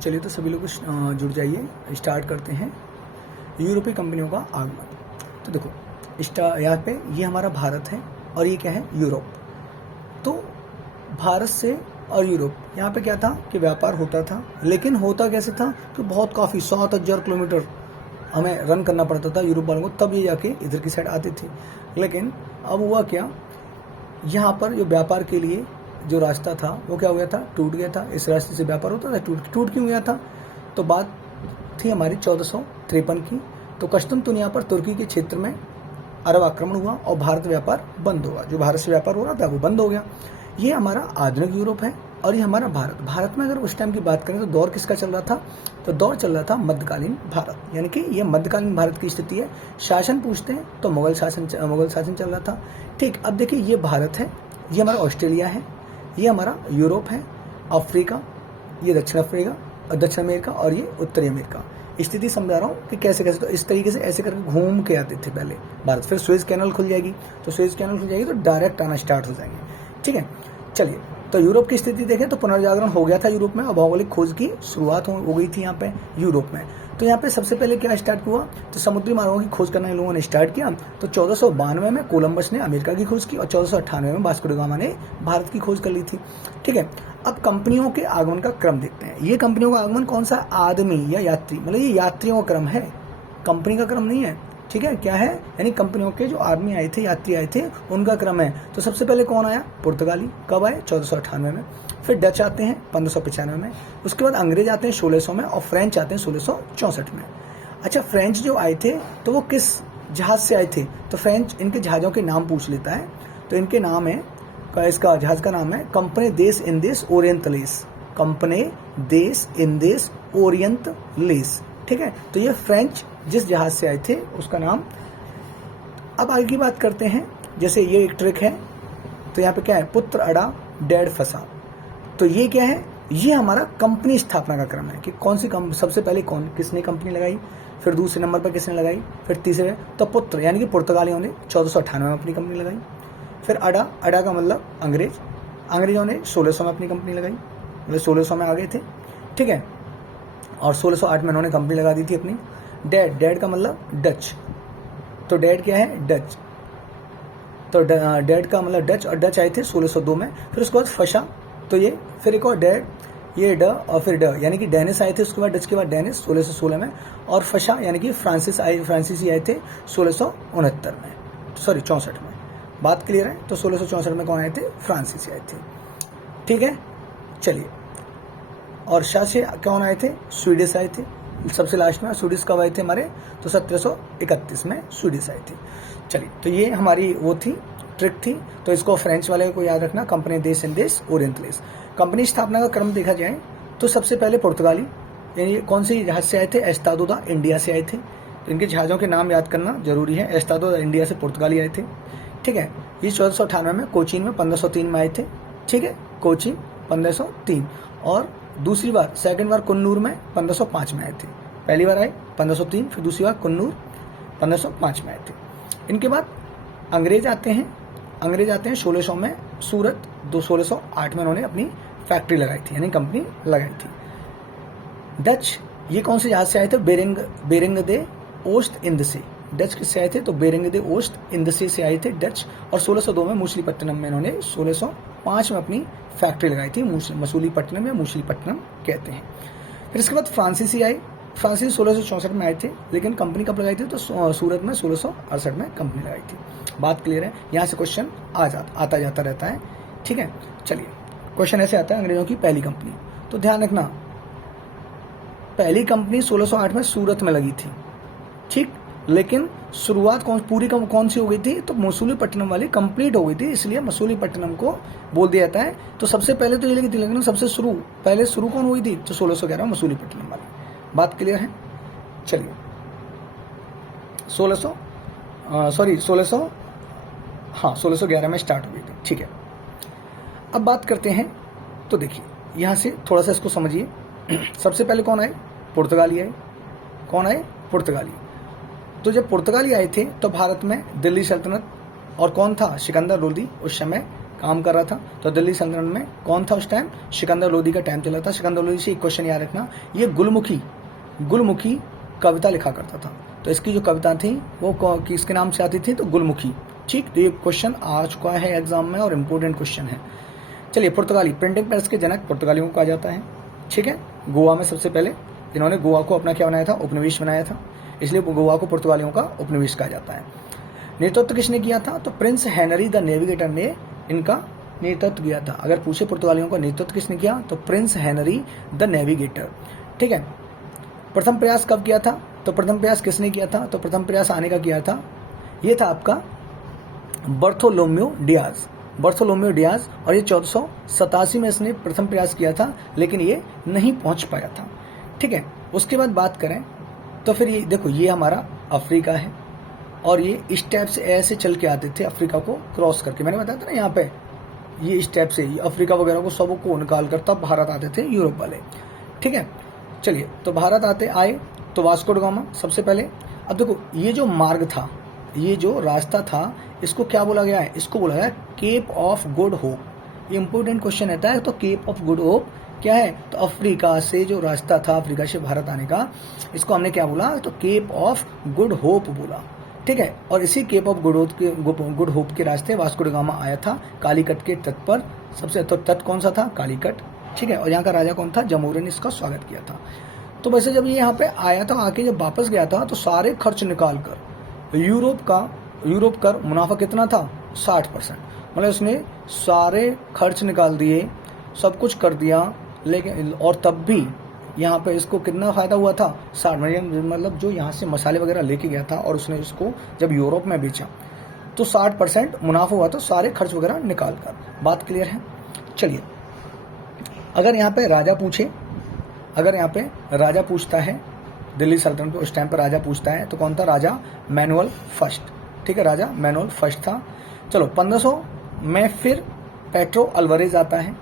चलिए तो सभी लोग जुड़ जाइए, स्टार्ट करते हैं। यूरोपीय कंपनियों का आगमन। तो देखो यहाँ पे ये हमारा भारत है और ये क्या है, यूरोप। तो भारत से और यूरोप, यहाँ पे क्या था कि व्यापार होता था, लेकिन होता कैसे था कि बहुत काफ़ी 7,000 किलोमीटर हमें रन करना पड़ता था यूरोप वालों को, तब ये जाके इधर की साइड आती थी। लेकिन अब हुआ क्या, यहाँ पर जो व्यापार के लिए जो रास्ता था वो क्या हो गया था, टूट गया था। इस रास्ते से व्यापार होता था, टूट क्यों गया था, तो बात थी हमारी 1453 की। तो कश्तूनतुनिया पर तुर्की के क्षेत्र में अरब आक्रमण हुआ और भारत व्यापार बंद हुआ। जो भारत से व्यापार हो रहा था वो बंद हो गया। ये हमारा आधुनिक यूरोप है और ये हमारा भारत। भारत में अगर उस टाइम की बात करें तो दौर किसका चल रहा था, तो दौर चल रहा था मध्यकालीन भारत, यानी कि ये मध्यकालीन भारत की स्थिति है। शासन पूछते हैं तो मुगल शासन चल रहा था। ठीक, अब देखिए ये भारत है, ये हमारा ऑस्ट्रेलिया है, ये हमारा यूरोप है, अफ्रीका, ये दक्षिण अमेरिका और ये उत्तरी अमेरिका। स्थिति समझा रहा हूँ कि कैसे कैसे, तो इस तरीके से ऐसे करके घूम के आते थे पहले भारत। फिर सुएज कैनल खुल जाएगी, तो डायरेक्ट आना स्टार्ट हो जाएंगे। ठीक है, चलिए तो यूरोप की स्थिति देखें तो पुनर्जागरण हो गया था यूरोप में और भौगोलिक खोज की शुरुआत हो गई थी यहाँ पे यूरोप में। तो यहाँ पे सबसे पहले क्या स्टार्ट हुआ, तो समुद्री मार्गों की खोज करना इन लोगों ने स्टार्ट किया। तो 1492 में कोलंबस ने अमेरिका की खोज की और 1498 में वास्को डी गामा ने भारत की खोज कर ली थी। ठीक है, अब कंपनियों के आगमन का क्रम देखते हैं। ये कंपनियों का आगमन कौन सा, आदमी या यात्री, मतलब ये यात्रियों का क्रम है, कंपनी का क्रम नहीं है। ठीक है, क्या है, यानी कंपनियों के जो आदमी आए थे, यात्री आए थे, उनका क्रम है। तो सबसे पहले कौन आया, पुर्तगाली। कब आए, 1498 में। फिर डच आते हैं 1595 में। उसके बाद अंग्रेज आते हैं 1600 में और फ्रेंच आते हैं 1664 में। अच्छा, फ्रेंच जो आए थे तो वो किस जहाज से आए थे, तो फ्रेंच, इनके जहाज़ों के नाम पूछ लेता है। तो इनके नाम है, इसका जहाज का नाम है कंपनी देस इंदेस ओरिएंटलेस। कंपनी देस इंदेस ओरिएंटलेस। ठीक है, तो ये फ्रेंच जिस जहाज से आए थे उसका नाम। अब आगे की बात करते हैं, जैसे ये एक ट्रिक है। तो यहाँ पे क्या है, पुत्र अड़ा डैड फंसा। तो ये क्या है, ये हमारा कंपनी स्थापना का क्रम है कि कौन सी सबसे पहले किसने कंपनी लगाई, फिर दूसरे नंबर पर किसने लगाई, फिर तीसरे, तो पुत्र यानी कि पुर्तगालियों ने 1498 में अपनी कंपनी लगाई। फिर अड़ा का मतलब अंग्रेजों ने 1600 में अपनी कंपनी लगाई, मतलब 1600 में आ गए थे। ठीक है, और 1608 में उन्होंने कंपनी लगा दी थी अपनी। डैड का मतलब डच, तो डैड क्या है, डच। तो डैड का मतलब डच, और डच आए थे 1602 में। फिर उसके बाद फशा, तो ये फिर एक और डैड, ये ड और फिर ड, यानी कि डेनिस आए थे उसके बाद, डच के बाद डेनिस 1616 में। और फशा यानी कि फ्रांसीसी आए थे 1669 में, सॉरी 64 में। बात क्लियर है, तो 1664 में कौन आए थे, फ्रांसीसी आए थे। ठीक है, चलिए, और शाह से कौन आए थे, स्वीडिश आए थे सबसे लास्ट में। स्वीडिश कब आए थे हमारे, तो 1731 में स्वीडिश आए थे। चलिए, तो ये हमारी वो थी, ट्रिक थी। तो इसको फ्रेंच वाले को याद रखना, कंपनी देस इंदेस ओरिएंटलेस। कंपनी स्थापना का क्रम देखा जाए तो सबसे पहले पुर्तगाली, यानी कौन सी जहाज से आए थे, एस्तादो दा इंडिया से आए थे। तो इनके जहाज़ों के नाम याद करना जरूरी है। एस्तादो दा इंडिया से पुर्तगाली आए थे। ठीक है, ये 1498 में कोचीन में 1503 में आए थे। ठीक है, कोचीन 1503, और दूसरी बार सेकंड बार कुन्नूर में 1505 में आए थे। पहली बार आए 1503, फिर दूसरी बार कुन्नूर 1505 में आए थे। इनके बाद अंग्रेज आते हैं 1600 में सूरत, 1608 में उन्होंने अपनी फैक्ट्री लगाई थी, यानी कंपनी लगाई थी। डच, ये कौन से जहाज से आए थे, बेरिंग दे ओस्ट इंदसे। डच किससे आए थे, तो बेरिंग दे ओस्ट इंदसे से आए थे डच। और 1602 में मछलीपट्टनम में इन्होंने 1605 में अपनी फैक्ट्री लगाई थी, मसूलीपट्टनम या मूसलीपट्टनम कहते हैं। फिर इसके बाद फ्रांसीसी आए। फ्रांसीसी 1664 में आए थे, लेकिन कंपनी कब लगाई थी, तो सूरत में 1668 में कंपनी लगाई थी। बात क्लियर है, यहाँ से क्वेश्चन आता जाता रहता है। ठीक है, चलिए, क्वेश्चन ऐसे आता है, अंग्रेजों की पहली कंपनी। तो ध्यान रखना, पहली कंपनी 1608 में सूरत में लगी थी। ठीक, लेकिन शुरुआत कौन सी हो गई थी, तो मसूलीपट्टनम वाली कंप्लीट हो गई थी, इसलिए मसूलीपट्टनम को बोल दिया जाता है। तो सबसे पहले तो ये लगी थी, लेकिन सबसे पहले शुरू कौन हुई थी, तो 1611 मसूलीपट्टनम वाली। बात क्लियर है, चलिए, 1611 में स्टार्ट हुई थी। ठीक है, अब बात करते हैं। तो देखिए, यहाँ से थोड़ा सा इसको समझिए। सबसे पहले कौन आए, पुर्तगाली आए। कौन आए, पुर्तगाली। तो जब पुर्तगाली आए थे तो भारत में दिल्ली सल्तनत और कौन था, सिकंदर लोदी उस समय काम कर रहा था। तो दिल्ली सल्तनत में कौन था उस टाइम? सिकंदर लोदी का टाइम चला था। सिकंदर लोदी से एक क्वेश्चन याद रखना, ये गुलमुखी कविता लिखा करता था। तो इसकी जो कविता थी वो किसके नाम से आती थी? तो गुलमुखी। ठीक, तो ये क्वेश्चन आ चुका है एग्जाम में और इम्पोर्टेंट क्वेश्चन है। चलिए, पुर्तगाली प्रिंटिंग प्रेस के जनक पुर्तगालियों को कहा जाता है। ठीक है, गोवा में सबसे पहले इन्होंने गोवा को अपना क्या बनाया था? उपनिवेश बनाया था, इसलिए गोवा को पुर्तगालियों का उपनिवेश कहा जाता है। नेतृत्व किसने किया था? तो प्रिंस हेनरी द नेविगेटर ने इनका नेतृत्व किया था। अगर पूछे पुर्तगालियों का नेतृत्व किसने किया, तो प्रिंस हेनरी द नेविगेटर। ठीक है, प्रथम प्रयास कब किया था? तो प्रथम प्रयास किसने किया था? तो प्रथम प्रयास आने का किया था, ये था आपका बर्थोलोम्यो डियाज, और ये 1487 में इसने प्रथम प्रयास किया था, लेकिन ये नहीं पहुंच पाया था। ठीक है, उसके बाद बात करें तो फिर ये देखो, ये हमारा अफ्रीका है और ये इस टाइप से ऐसे चल के आते थे अफ्रीका को क्रॉस करके। मैंने बताया था ना यहाँ पे, ये इस टाइप से अफ्रीका वगैरह को सबको निकाल कर तब भारत आते थे यूरोप वाले। ठीक है, चलिए, तो भारत आए तो वास्को ड गामा सबसे पहले। अब देखो, ये जो मार्ग था, ये जो रास्ता था, इसको क्या बोला गया है? इसको बोला गया केप ऑफ गुड होप। ये इंपॉर्टेंट क्वेश्चन रहता है। तो केप ऑफ गुड होप क्या है? तो अफ्रीका से जो रास्ता था, अफ्रीका से भारत आने का, इसको हमने क्या बोला? तो केप ऑफ गुड होप बोला। ठीक है, और इसी केप ऑफ गुड होप के रास्ते वास्को ड गामा आया था कालीकट के तट पर। सबसे तो तट कौन सा था? कालीकट। ठीक है, और यहाँ का राजा कौन था? जमोरिन ने इसका स्वागत किया था। तो वैसे जब ये यहाँ पे आया था, आके जब वापस गया था, तो सारे खर्च निकाल कर यूरोप कर मुनाफा कितना था? 60%। मतलब उसने सारे खर्च निकाल दिए, सब कुछ कर दिया, लेकिन और तब भी यहाँ पे इसको कितना फायदा हुआ था? 60। मतलब जो यहाँ से मसाले वगैरह लेके गया था और उसने उसको जब यूरोप में बेचा तो 60% मुनाफा हुआ था, सारे खर्च वगैरह निकाल कर। बात क्लियर है? चलिए, अगर यहाँ पे राजा पूछता है दिल्ली सल्तनत पे, उस टाइम पर राजा पूछता है, तो कौन था? राजा मैनुअल फर्स्ट। ठीक है, राजा मैनुअल फर्स्ट था। चलो, 1500 में फिर पेट्रो अल्वारेज आता है।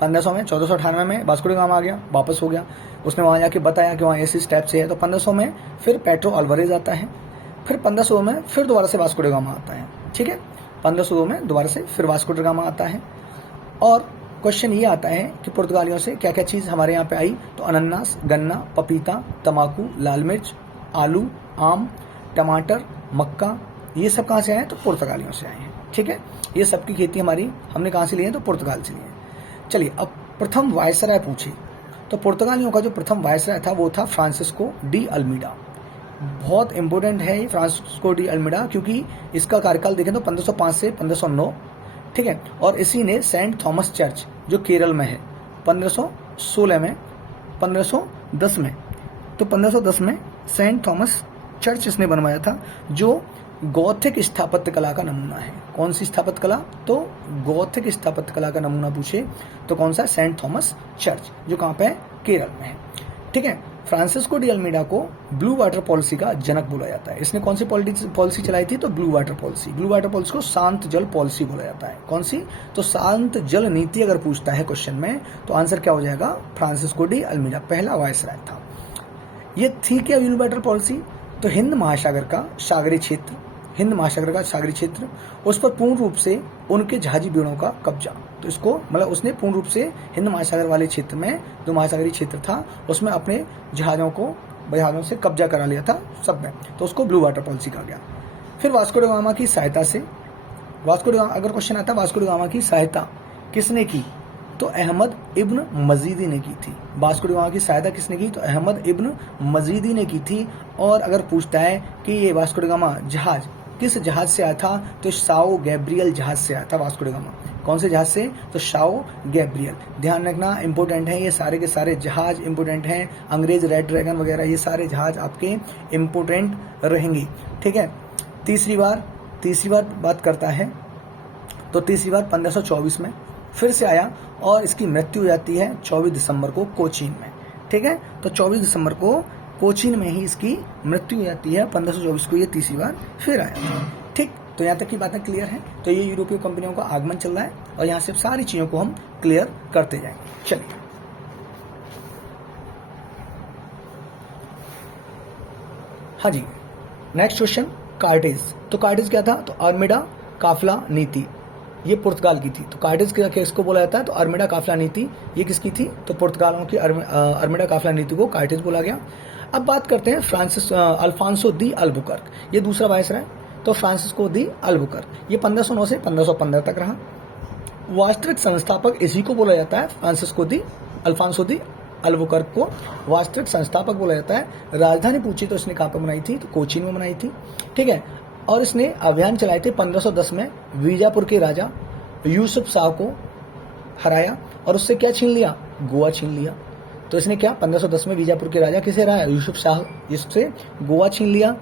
1500 में 1498 में वास्को ड गामा आ गया, वापस हो गया। उसने वहाँ जाके बताया कि वहाँ ऐसी स्टेप से है। तो 1500 में फिर पेट्रो अल्वारेज आता है। फिर 1500 में फिर दोबारा से वास्को ड गामा आता है। ठीक है, 1502 में दोबारा से फिर वास्को ड गामा आता है। और क्वेश्चन ये आता है कि पुर्तगालियों से क्या क्या चीज़ हमारे यहाँ पे आई? तो अनानास, गन्ना, पपीता, तम्बाकू, लाल मिर्च, आलू, आम, टमाटर, मक्का, ये सब कहाँ से आए? तो पुर्तगालियों से आए हैं। ठीक है, ये सब की खेती हमने कहाँ से ली है? तो पुर्तगाल से ली है। चलिए, अब प्रथम वायसराय पूछे, तो पुर्तगालियों का जो प्रथम वायसराय था वो था फ्रांसिस्को डी अल्मीडा। बहुत इंपॉर्टेंट है ये फ्रांसिस्को डी अल्मीडा, क्योंकि इसका कार्यकाल देखें तो 1505 से 1509। ठीक है, और इसी ने सेंट थॉमस चर्च जो केरल में है 1516 में, 1510 में, तो 1510 में सेंट थॉमस चर्च इसने बनवाया था, जो गौथिक स्थापत्य कला का नमूना है। कौन सी स्थापत्य कला? तो गौथिक स्थापत्य कला का नमूना पूछे तो कौन सा? सेंट थॉमस चर्च, जो कहाँ पे है? केरल में है। ठीक है, फ्रांसिस्को डी अल्मीडा को ब्लू वाटर पॉलिसी का जनक बोला जाता है। इसने कौन सी पॉलिसी चलाई थी? तो blue water policy. Blue water policy को शांत जल पॉलिसी बोला जाता है। कौन सी? तो शांत जल नीति अगर पूछता है क्वेश्चन में, तो आंसर क्या हो जाएगा? फ्रांसिस्को डी अल्मीडा पहला वायसराय था। ये थी क्या ब्लू वाटर पॉलिसी? तो हिंद महासागर का सागरीय क्षेत्र, उस पर पूर्ण रूप से उनके जहाजी बेड़ों का कब्जा। तो इसको मतलब उसने पूर्ण रूप से हिंद महासागर वाले क्षेत्र में, जो महासागरीय क्षेत्र था, उसमें अपने जहाज़ों से कब्जा करा लिया था सब में, तो उसको ब्लू वाटर पॉलिसी कहा गया। फिर वास्को ड गामा की सहायता से, अगर क्वेश्चन आता है वास्को ड गामा की सहायता किसने की? तो अहमद इब्न मजीदी ने की थी। वास्को ड गामा की सहायता किसने की? तो अहमद इब्न मजीदी ने की थी। और अगर पूछता है कि ये वास्को ड गामा जहाज किस जहाज से आया था? तो साओ गैब्रियल जहाज से आया था वास्को ड गामा। कौन से जहाज से? तो साओ गैब्रियल। ध्यान रखना, इंपॉर्टेंट है, ये सारे के सारे जहाज इंपॉर्टेंट हैं। अंग्रेज रेड ड्रैगन वगैरह ये सारे जहाज आपके इंपॉर्टेंट रहेंगे। ठीक है, तीसरी बार बात करता है, तो तीसरी बार 1524 में फिर से आया और इसकी मृत्यु हो जाती है 24 दिसंबर को कोचीन में। ठीक है, तो 24 दिसंबर को कोचीन में ही इसकी मृत्यु हो जाती है। 1524 को ये तीसरी बार फिर आया। ठीक, तो यहाँ तक की बातें क्लियर हैं। तो ये यूरोपीय कंपनियों का आगमन चल रहा है और यहाँ से सारी चीज़ों को हम क्लियर करते जाएंगे। चलिए, हाँ जी, नेक्स्ट क्वेश्चन कार्टेज। तो कार्टेज क्या था? तो अल्मीडा काफिला नीति। ये पुर्तगाल की थी। तो कार्टेज का किसको बोला जाता है, तो अरमेडा काफिला नीति ये किसकी थी, तो पुर्तगालों की अरमेडा काफिला नीति को कार्टेज बोला गया। अब बात करते हैं अल्फांसो दी अल्बुकर्क, ये दूसरा वायसराय। तो फ्रांसिस्को दी अल्बुकर्क ये 1509 से 1515 तक रहा। वास्तविक संस्थापक इसी को बोला जाता है, अल्फांसो दी अल्बुकर्क को वास्तविक संस्थापक बोला जाता है। राजधानी पूछी तो इसने कहाँ पर बनाई थी, तो कोचीन में बनाई थी, ठीक है। और इसने अभियान चलाए थे 1510 में, बीजापुर के राजा यूसुफ शाह को हराया और उससे क्या छीन लिया, गोवा छीन लिया। तो इसने क्या 1510 में बीजापुर के राजा किसे हराया, यूसुफ शाह, इससे गोवा छीन लिया।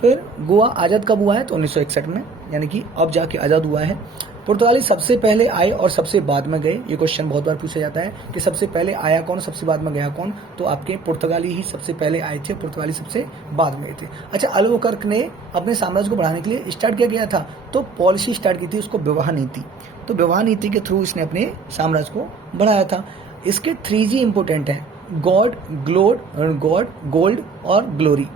फिर गोवा आज़ाद कब हुआ है, तो 1961 में, यानी कि अब जाके आज़ाद हुआ है। पुर्तगाली सबसे पहले आए और सबसे बाद में गए, ये क्वेश्चन बहुत बार पूछा जाता है कि सबसे पहले आया कौन, सबसे बाद में गया कौन। तो आपके पुर्तगाली ही सबसे पहले आए थे, पुर्तगाली सबसे बाद में गए थे। अच्छा, अल्बुकर्क ने अपने साम्राज्य को बढ़ाने के लिए स्टार्ट किया गया था, तो पॉलिसी स्टार्ट की थी उसको विवाह नीति। तो विवाह नीति के थ्रू इसने अपने साम्राज्य को बढ़ाया था। इसके 3G इंपोर्टेंट है, गॉड, गोल्ड और ग्लोरी।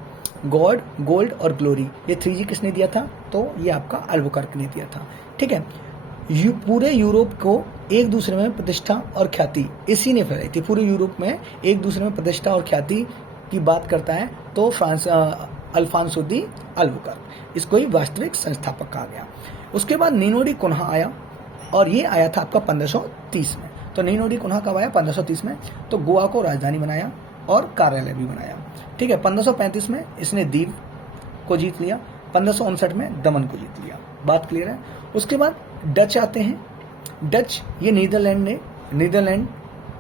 गॉड, गोल्ड और ग्लोरी, ये 3G किसने दिया था, तो ये आपका अल्बुकर्क ने दिया था, ठीक है। पूरे यूरोप को एक दूसरे में प्रतिष्ठा और ख्याति इसी ने फैलाई थी। पूरे यूरोप में एक दूसरे में प्रतिष्ठा और ख्याति की बात करता है तो अल्फांसो दी अल्बुकर्क, इसको ही वास्तविक संस्थापक कहा गया। उसके बाद नीनो डी कुन्हा आया और ये आया था आपका 1530 में। तो नीनो डी कुन्हा कब आया, 1530 में। तो गोवा को राजधानी बनाया और कार्यालय भी बनाया, ठीक है। 1535 में इसने दीव को जीत लिया, 1559 में दमन को जीत लिया, बात क्लियर है। उसके बाद डच आते हैं। डच ये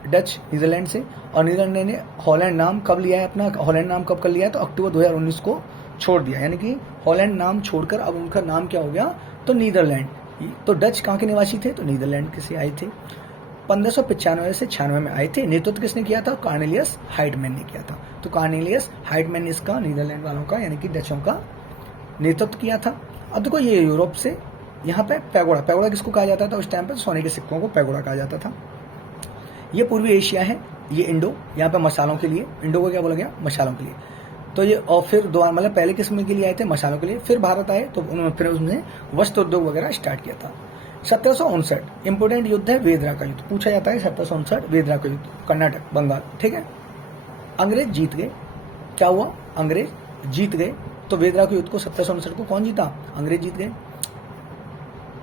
डच नीदरलैंड से, और नीदरलैंड ने हॉलैंड नाम कब लिया है अपना, हॉलैंड नाम कब कर लिया है, तो अक्टूबर 2019 को छोड़ दिया, यानी कि हॉलैंड नाम छोड़कर अब उनका नाम क्या हो गया, तो नीदरलैंड। तो डच कहाँ के निवासी थे, तो नीदरलैंड के से आए थे। 1595 से 96 में आए थे। नेतृत्व किसने किया था, कॉर्नेलियस हाइटमैन ने किया था। तो कॉर्नेलियस हाइटमैन ने इसका नीदरलैंड वालों का यानी कि डचों का नेतृत्व किया था। अब देखो ये यूरोप से यहाँ पे पैगोडा किसको कहा जाता था उस टाइम पे, सोने के सिक्कों को पैगोडा कहा जाता था। ये पूर्वी एशिया है, ये इंडो, यहाँ पे मसालों के लिए, इंडो को क्या बोला गया, मसालों के लिए। तो ये और फिर दोबारा मतलब पहले किस्म के लिए आए थे, मसालों के लिए। फिर भारत आए तो उन्होंने फिर उसने वस्त्र उद्योग वगैरह स्टार्ट किया था। 1759 इंपोर्टेंट युद्ध है वेदरा का युद्ध, पूछा जाता है 1759 वेदरा का युद्ध, कर्नाटक बंगाल, ठीक है। अंग्रेज जीत गए, क्या हुआ, अंग्रेज जीत गए। तो वेदरा के युद्ध को 1759 को कौन जीता, अंग्रेज जीत गए।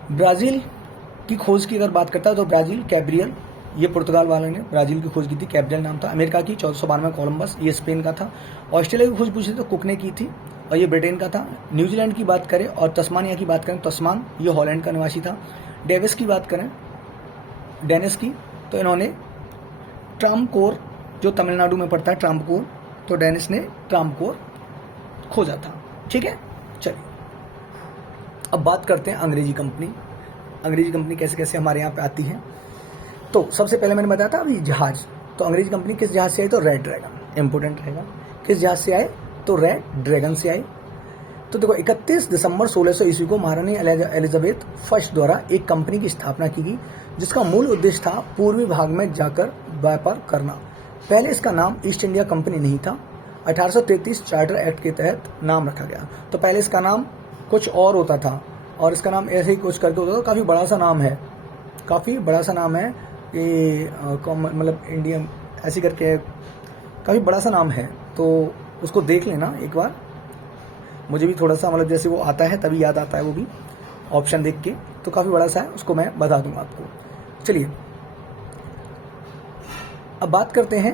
ब्राजील की खोज की अगर बात करता है तो ब्राजील, कैब्रियल, ये पुर्तगाल वालों ने ब्राजील की खोज की थी, कैब्रियल नाम था। अमेरिका की 1492 कोलंबस, ये स्पेन का था। ऑस्ट्रेलिया की खोज पूछी तो कुक ने की थी और ये ब्रिटेन का था। न्यूजीलैंड की बात करें और तस्मानिया की बात करें, तस्मान ये हॉलैंड का निवासी था। डेविस की बात करें, डेनिस की, तो इन्होंने ट्रामकोर जो तमिलनाडु में पड़ता है ट्रामकोर, तो डेनिस ने ट्रामकोर खोजा था, ठीक है। चलिए अब बात करते हैं अंग्रेजी कंपनी। अंग्रेजी कंपनी कैसे कैसे हमारे यहाँ पे आती है। तो सबसे पहले मैंने बताया था अभी जहाज, तो अंग्रेजी कंपनी किस जहाज से आई, तो रेड ड्रैगन, इंपोर्टेंट रहेगा। किस जहाज से आए, तो रेड ड्रैगन से आए। तो देखो 31 दिसंबर 1600 ईस्वी को महारानी एलिजाबेथ फर्स्ट द्वारा एक कंपनी की स्थापना की गई जिसका मूल उद्देश्य था पूर्वी भाग में जाकर व्यापार करना। पहले इसका नाम ईस्ट इंडिया कंपनी नहीं था, 1833 चार्टर एक्ट के तहत नाम रखा गया। तो पहले इसका नाम कुछ और होता था और इसका नाम ऐसे ही कुछ करके होता था। काफ़ी बड़ा सा नाम है, काफ़ी बड़ा सा नाम है कि मतलब इंडियन ऐसे करके काफ़ी बड़ा सा नाम है, तो उसको देख लेना एक बार। मुझे भी थोड़ा सा मतलब जैसे वो आता है तभी याद आता है, वो भी ऑप्शन देख के, तो काफ़ी बड़ा सा है, उसको मैं बता दूंगा आपको। चलिए अब बात करते हैं।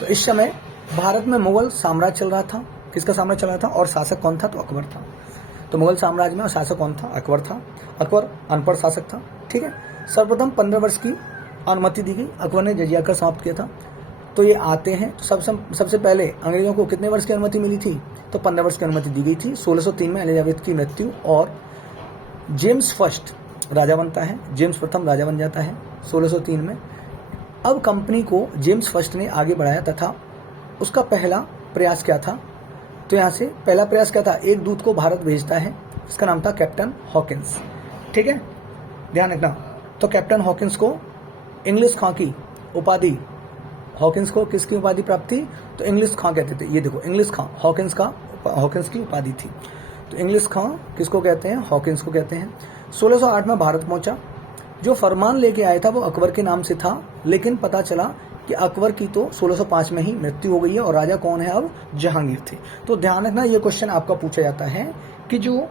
तो इस समय भारत में मुगल साम्राज्य चल रहा था। किसका साम्राज्य चल रहा था और शासक कौन था, तो अकबर था। तो मुगल साम्राज्य में शासक कौन था, अकबर था। अकबर अनपढ़ शासक था, ठीक है। सर्वप्रथम 15 वर्ष की अनुमति दी गई, अकबर ने जजिया कर समाप्त किया था। तो ये आते हैं, तो सबसे पहले अंग्रेजों को कितने वर्ष की अनुमति मिली थी, तो 15 वर्ष की अनुमति दी गई थी। 1603 में एलिजाबेथ की मृत्यु और जेम्स फर्स्ट राजा बनता है, जेम्स प्रथम राजा बन जाता है 1603 में। अब कंपनी को जेम्स फर्स्ट ने आगे बढ़ाया तथा उसका पहला प्रयास क्या था, तो यहाँ से पहला प्रयास क्या था, एक दूत को भारत भेजता है, इसका नाम था कैप्टन हॉकिंस, ठीक है, ध्यान रखना। तो कैप्टन हॉकिंस को इंग्लिश खां की उपाधि, हॉकिंस को किसकी उपाधि प्राप्त थी, तो इंग्लिश खां कहते थे। ये देखो इंग्लिश खां, हॉकिंस की उपाधि थी। तो इंग्लिश खां किसको कहते हैं, हॉकिंस को कहते हैं। 1608 में भारत पहुंचा। जो फरमान लेके आया था वो अकबर के नाम से था, लेकिन पता चला कि अकबर की तो 1605 में ही मृत्यु हो गई है और राजा कौन है अब, जहांगीर थे। तो ध्यान रखना, ये क्वेश्चन आपका पूछा जाता है कि जो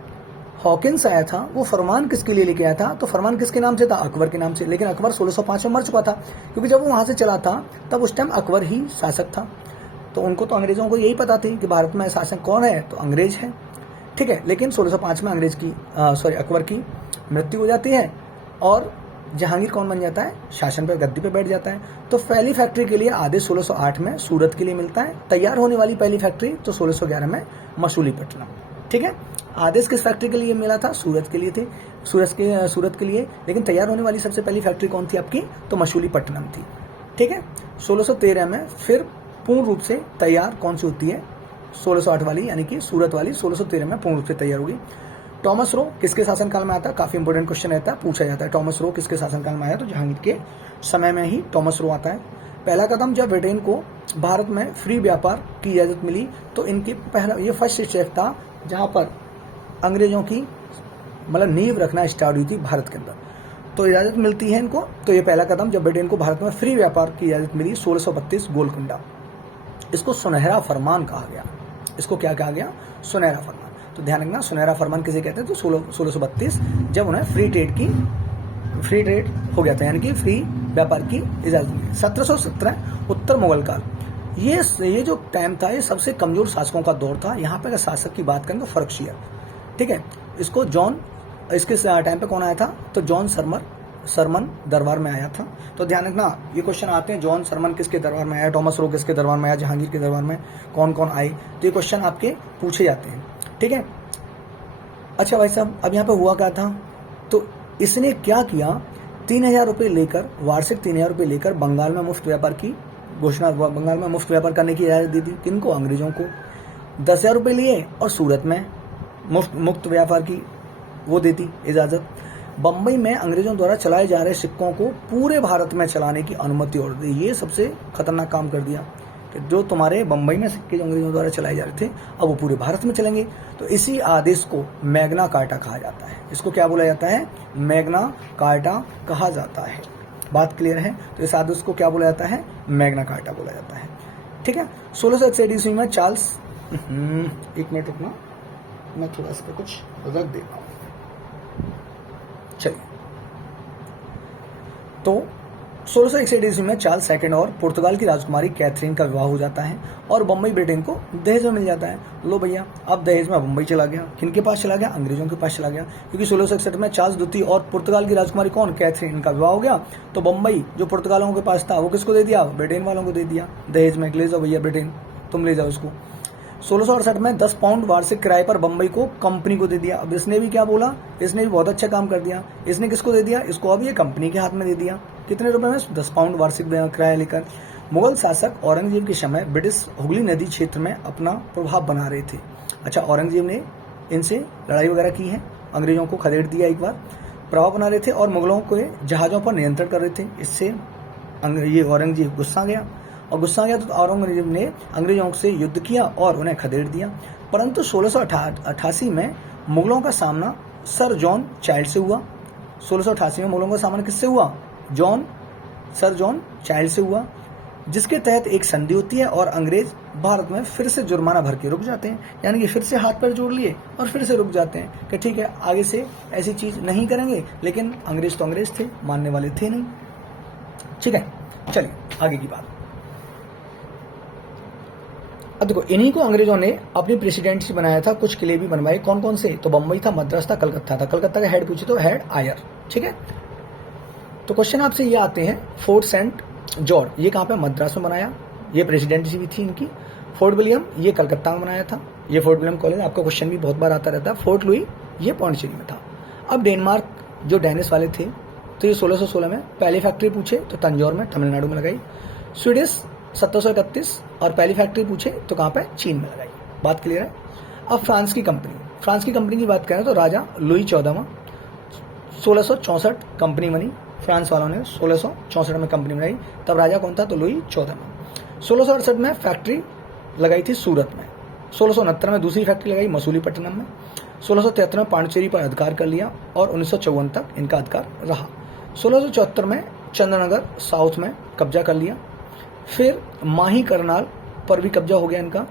हॉकिंस आया था वो फरमान किसके लिए लेके आया था, तो फरमान किसके नाम से था, अकबर के नाम से। लेकिन अकबर 1605 में मर चुका था, क्योंकि जब वो वहां से चला था तब उस टाइम अकबर ही शासक था। तो उनको तो अंग्रेजों को यही पता थी कि भारत में शासक कौन है, तो अंग्रेज है, ठीक है। लेकिन 1605 में अकबर की मृत्यु हो जाती है और जहांगीर कौन बन जाता है, शासन पर, गद्दी पे बैठ जाता है। तो पहली फैक्ट्री के लिए आदेश 1608 में सूरत के लिए मिलता है। तैयार होने वाली पहली फैक्ट्री तो 1611 में मसूलीपट्टनम, ठीक है। आदेश किस फैक्ट्री के लिए मिला था, सूरत के लिए थे, सूरत के लिए। लेकिन तैयार होने वाली सबसे पहली फैक्ट्री कौन थी आपकी, तो मसूलीपट्टनम थी, ठीक है। 1613 में फिर पूर्ण रूप से तैयार कौन सी होती है, 1608 वाली, यानी कि सूरत वाली 1613 में पूर्ण रूप से तैयार होगी। टॉमस रो किसके शासनकाल में आता है, काफी इंपोर्टेंट क्वेश्चन रहता है, पूछा जाता है टॉमस रो किसके शासनकाल में आया, तो जहांगीर के समय में ही टॉमस रो आता है। पहला कदम, जब ब्रिटेन को भारत में फ्री व्यापार की इजाजत मिली, तो इनकी पहला ये फर्स्ट स्टेप था जहां पर अंग्रेजों की मतलब नींव रखना स्टार्ट हुई थी भारत के अंदर। तो इजाजत मिलती है इनको, तो ये पहला कदम जब ब्रिटेन को भारत में फ्री व्यापार की इजाजत मिली, 1632 गोलकुंडा। इसको सुनहरा फरमान कहा गया। इसको क्या कहा गया, सुनहरा फरमान। तो ध्यान रखना, सुनहरा फरमान किसे कहते हैं, तो 1632 जब उन्हें फ्री ट्रेड हो गया था, यानी कि फ्री व्यापार की इजाजत मिली। 1717 उत्तर मुगल काल, ये जो टाइम था ये सबसे कमजोर शासकों का दौर था। यहाँ पे अगर शासक की बात करें तो फर्रुखशियर, ठीक है। इसके टाइम पे कौन आया था, तो जॉन सरमन दरबार में आया था। तो ध्यान रखना, ये क्वेश्चन आते हैं, जॉन सरमन किसके दरबार में आया, टॉमस रो किसके दरबार में आया, जहांगीर के दरबार में कौन कौन आए, तो ये क्वेश्चन आपके पूछे जाते हैं, ठीक है। अच्छा भाई साहब, अब यहाँ पे हुआ क्या था, तो इसने क्या किया, 3000 रुपये लेकर, वार्षिक 3000 रुपये लेकर बंगाल में मुफ्त व्यापार की घोषणा, बंगाल में मुफ्त व्यापार करने की इजाजत दी थी। किनको, अंग्रेजों को। 10,000 रुपये लिए और सूरत में मुफ्त व्यापार की वो देती इजाजत। बम्बई में अंग्रेजों द्वारा चलाए जा रहे सिक्कों को पूरे भारत में चलाने की अनुमति और दी। ये सबसे खतरनाक काम कर दिया कि जो तुम्हारे बम्बई में सिक्के जो अंग्रेजों द्वारा चलाए जा रहे थे, अब वो पूरे भारत में चलेंगे। तो इसी आदेश को मैग्ना कार्टा कहा जाता है। इसको क्या बोला जाता है, मैग्ना कार्टा कहा जाता है। बात क्लियर है, तो इस आदेश को क्या बोला जाता है, मैग्ना कार्टा बोला जाता है, ठीक है। 1661 ईस्वी में चार्ल्स, एक मिनट रुकना, मैं थोड़ा इस पर कुछ रख देता हूँ। चलिए, तो 1661 ईस्वी में चार्ल्स सेकंड और पुर्तगाल की राजकुमारी कैथरीन का विवाह हो जाता है और बम्बई ब्रिटेन को दहेज में मिल जाता है। लो भैया, अब दहेज में बम्बई चला गया, किनके पास चला गया, अंग्रेजों के पास चला गया, क्योंकि 1661 में चार्ल्स द्वितीय और पुर्तगाल की राजकुमारी कौन, कैथरीन का विवाह हो गया। तो बम्बई जो पुर्तगालों के पास था वो किसको दे दिया, ब्रिटेन वालों को दे दिया दहेज में, ले जाओ भैया ब्रिटेन, तुम ले जाओ इसको। 1668 में 10 पाउंड वार्षिक किराए पर बम्बई को कंपनी को दे दिया। अब इसने भी क्या बोला, इसने भी बहुत अच्छा काम कर दिया। इसने किसको दे दिया, इसको अब ये कंपनी के हाथ में दे दिया। कितने रुपए में, 10 पाउंड वार्षिक किराया लेकर। मुगल शासक औरंगजेब के समय ब्रिटिश हुगली नदी क्षेत्र में अपना प्रभाव बना रहे थे। अच्छा, औरंगजेब ने इनसे लड़ाई वगैरह की है, अंग्रेजों को खदेड़ दिया, एक बार प्रभाव बना रहे थे और मुगलों के जहाज़ों पर नियंत्रण कर रहे थे। इससे ये औरंगजेब गुस्सा गया तो औरंगजेब ने अंग्रेजों से युद्ध किया और उन्हें खदेड़ दिया। परंतु 1688 में मुगलों का सामना सर जॉन चाइल्ड से हुआ। 1688 में मुगलों का सामना किससे हुआ, सर जॉन चाइल्ड से हुआ, जिसके तहत एक संधि होती है और अंग्रेज भारत में फिर से जुर्माना भर के रुक जाते हैं। यानी कि फिर से हाथ पैर जोड़ लिए और फिर से रुक जाते हैं कि ठीक है, आगे से ऐसी चीज नहीं करेंगे। लेकिन अंग्रेज तो अंग्रेज थे, मानने वाले थे नहीं, ठीक है। चलिए आगे की बात। अब देखो, इन्हीं को अंग्रेजों ने अपनी प्रेसिडेंसी बनाया था। कुछ किले भी बनवाए, कौन कौन से, तो बम्बई था, मद्रास था, कलकत्ता था। कलकत्ता का हेड पूछे तो हेड आयर, ठीक है। तो क्वेश्चन आपसे ये आते हैं, फोर्ट सेंट जॉर्ज ये कहाँ पे, मद्रास में बनाया, ये प्रेसिडेंसी भी थी इनकी। फोर्ट विलियम ये कलकत्ता में बनाया था, ये फोर्ट विलियम कॉलेज, आपका क्वेश्चन भी बहुत बार आता रहता है। फोर्ट लुई ये पौंडीचेरी में था। अब डेनमार्क जो डेनिस वाले थे, तो ये 1616 में पहली फैक्ट्री पूछे तो तंजौर में तमिलनाडु में लगाई। स्वीडिश 1731 और पहली फैक्ट्री पूछे तो कहाँ पे, चीन में लगाई। बात क्लियर है। अब फ्रांस की कंपनी की बात करें तो राजा लुई 14वां 1664 कंपनी बनी, फ्रांस वालों ने 1664 में कंपनी बनाई। तब राजा कौन था, तो लुई 14वां। 1668 में फैक्ट्री लगाई थी सूरत में। 1669 में दूसरी फैक्ट्री लगाई मसूलीपट्टनम में। 1673 में पांडिचेरी पर अधिकार कर लिया और 1954 तक इनका अधिकार रहा। 1674 में चंद्रनगर साउथ में कब्जा कर लिया। फिर माही करनाल पर भी कब्जा हो गया इनका,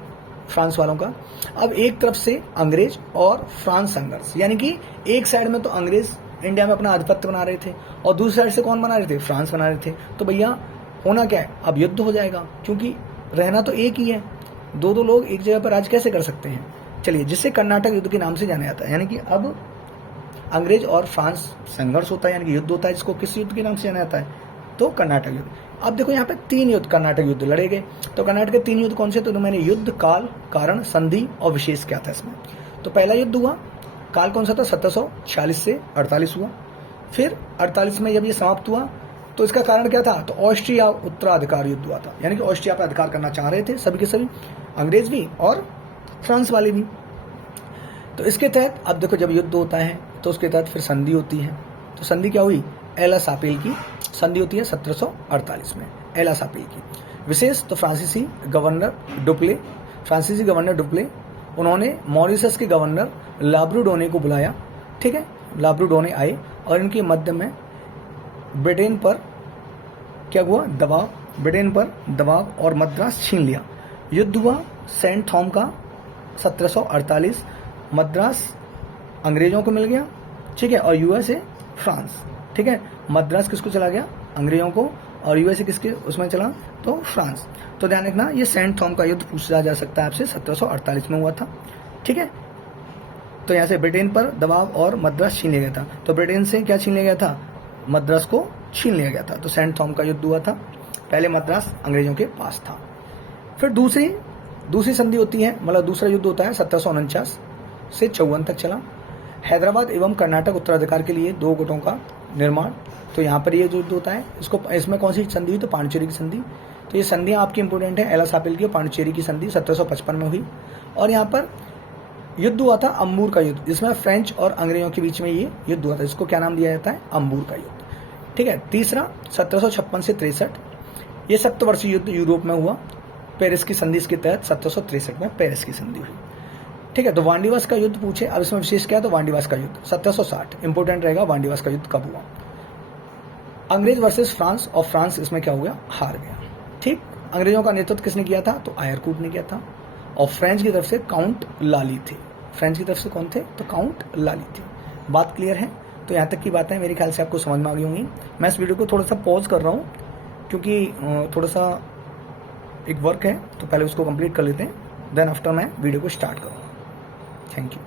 फ्रांस वालों का। अब एक तरफ से अंग्रेज और फ्रांस संघर्ष, यानी कि एक साइड में तो अंग्रेज इंडिया में अपना आधिपत्य बना रहे थे और दूसरी साइड से कौन बना रहे थे? फ्रांस बना रहे थे। तो भैया होना क्या है, अब युद्ध हो जाएगा, क्योंकि रहना तो एक ही है, दो दो लोग एक जगह पर राज कैसे कर सकते हैं। चलिए, जिसे कर्नाटक युद्ध के नाम से जाना जाता है, यानी कि अब अंग्रेज और फ्रांस संघर्ष होता है, यानी कि युद्ध होता है, जिसको किस युद्ध के नाम से जाना जाता है? तो कर्नाटक युद्ध। अब देखो यहाँ पे 3 युद्ध कर्नाटक युद्ध लड़े गए। तो कर्नाटक के 3 युद्ध कौन से? तो मैंने युद्ध, काल, कारण, संधि और विशेष क्या था इसमें। तो पहला युद्ध हुआ, काल कौन सा था? 1746 से 48 हुआ। फिर 48 में जब ये समाप्त हुआ तो इसका कारण क्या था? तो ऑस्ट्रिया उत्तराधिकार युद्ध हुआ था, यानी कि ऑस्ट्रिया पर अधिकार करना चाह रहे थे सभी के सभी, अंग्रेज भी और फ्रांस वाले भी। तो इसके तहत अब देखो, जब युद्ध होता है तो उसके तहत फिर संधि होती है। तो संधि क्या हुई? एला सापेल की संधि होती है 1748 में, एला सापेल की। विशेष तो फ्रांसीसी गवर्नर डुप्ले, उन्होंने मॉरिशस के गवर्नर लाब्रूडोने को बुलाया, ठीक है। लाब्रूडोने आए और इनके मध्य में ब्रिटेन पर क्या हुआ? ब्रिटेन पर दबाव और मद्रास छीन लिया। युद्ध हुआ सेंट थॉम का 1748, मद्रास अंग्रेजों को मिल गया, ठीक है, और यूएसए फ्रांस, ठीक है। मद्रास किसको चला गया? अंग्रेजों को, और यूएसए किसके उसमें चला? तो फ्रांस। तो ध्यान रखना, ये सेंट थॉम का युद्ध पूछा जा सकता है आपसे, 1748 में हुआ था, ठीक है। तो यहाँ से ब्रिटेन पर दबाव और मद्रास छीन लिया गया था। तो ब्रिटेन से क्या छीन लिया गया था? मद्रास को छीन लिया गया था। तो सेंट थॉम का युद्ध हुआ था। पहले मद्रास अंग्रेजों के पास था। फिर दूसरी संधि होती है, मतलब दूसरा युद्ध होता है 1749 से 54 तक चला। हैदराबाद एवं कर्नाटक उत्तराधिकार के लिए 2 गुटों का निर्माण। तो यहाँ पर ये युद्ध होता है, इसमें कौन सी संधि हुई? तो पांडिचेरी की संधि। तो ये संधियाँ आपकी इंपोर्टेंट है, एला सापेल की और पांडिचेरी की संधि 1755 में हुई। और यहाँ पर युद्ध हुआ था अम्बूर का युद्ध, जिसमें फ्रेंच और अंग्रेजों के बीच में ये युद्ध हुआ था। इसको क्या नाम दिया जाता है? अम्बूर का युद्ध, ठीक है। तीसरा 1756 से 63, ये सप्तवर्षीय युद्ध यूरोप में हुआ, पेरिस की संधि के तहत 1763 में पेरिस की संधि हुई, ठीक है। तो वांडीवास का युद्ध पूछे, अब इसमें विशेष क्या है? तो वांडीवास का युद्ध 1760 इंपोर्टेंट रहेगा। वांडीवास का युद्ध कब हुआ? अंग्रेज वर्सेस फ्रांस, और फ्रांस इसमें क्या हो गया? हार गया, ठीक। अंग्रेजों का नेतृत्व किसने किया था? तो आयरकूट ने किया था। और फ्रेंच की तरफ से काउंट लाली थे। फ्रेंच की तरफ से कौन थे? तो काउंट लाली थे। बात क्लियर है? तो यहाँ तक की बातें मेरे ख्याल से आपको समझ में आ गई होंगी। मैं इस वीडियो को थोड़ा सा पॉज कर रहा हूँ, क्योंकि थोड़ा सा एक वर्क है, तो पहले उसको कंप्लीट कर लेते हैं, देन आफ्टर मैं वीडियो को स्टार्ट करूँगा। Thank you.